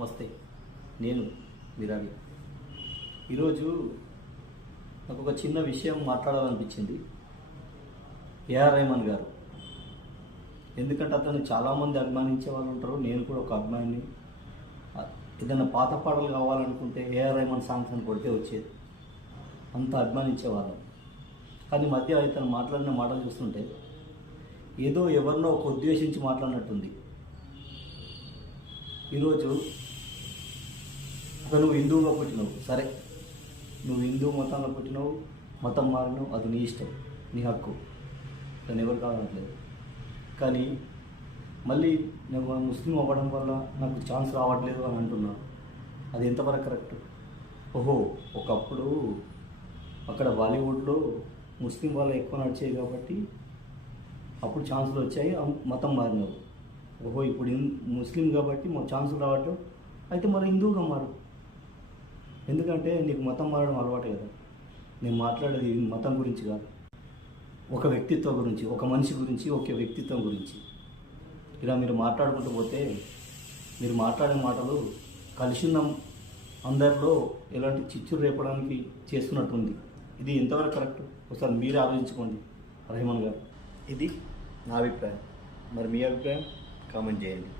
నమస్తే, నేను విరాగి. ఈరోజు నాకు ఒక చిన్న విషయం మాట్లాడాలనిపించింది. ఏఆర్ రెహమాన్ గారు, ఎందుకంటే అతను చాలామంది అభిమానించే వాళ్ళు ఉంటారు. నేను కూడా ఒక అభిమాని. ఏదైనా పాత పాటలు కావాలనుకుంటే ఏఆర్ రెహమాన్ సాంగ్స్ అని కొడితే వచ్చేది, అంత అభిమానించేవాళ్ళం. కానీ మధ్య ఇతను మాట్లాడిన మాటలు చూస్తుంటే ఏదో ఎవరినో ఒక ఉద్దేశించి మాట్లాడినట్టుంది. ఈరోజు నువ్వు హిందువుగా పుట్టినావు, సరే, నువ్వు హిందూ మతంలో పుట్టినావు, మతం మారినావు, అది నీ ఇష్టం, నీ హక్కు, దాన్ని ఎవరు కాదనట్లేదు. కానీ మళ్ళీ నేను ముస్లిం అవ్వడం వల్ల నాకు ఛాన్స్ రావట్లేదు అని అంటున్నాను. అది ఎంతవరకు కరెక్ట్? ఓహో, ఒకప్పుడు అక్కడ బాలీవుడ్లో ముస్లిం వాళ్ళు ఎక్కువ నడిచేవి కాబట్టి అప్పుడు ఛాన్సులు వచ్చాయి, మతం మారినావు. ఓహో, ఇప్పుడు ముస్లిం కాబట్టి మా ఛాన్సులు రావట్లేదు, అయితే మరి హిందువుగా మారు. ఎందుకంటే నీకు మతం మారడం అలవాటు కదా. నేను మాట్లాడేది మతం గురించి కాదు, ఒక వ్యక్తిత్వం గురించి, ఒక మనిషి గురించి, ఒక వ్యక్తిత్వం గురించి. ఇలా మీరు మాట్లాడుకుంటూ పోతే మీరు మాట్లాడే మాటలు కలిసి ఉన్న అందరిలో ఎలాంటి చిచ్చురు రేపడానికి చేస్తున్నట్టుంది. ఇది ఎంతవరకు కరెక్ట్? ఒకసారి మీరే ఆలోచించుకోండి రెహమాన్ గారు. ఇది నా అభిప్రాయం. మరి మీ అభిప్రాయం కామెంట్ చేయండి.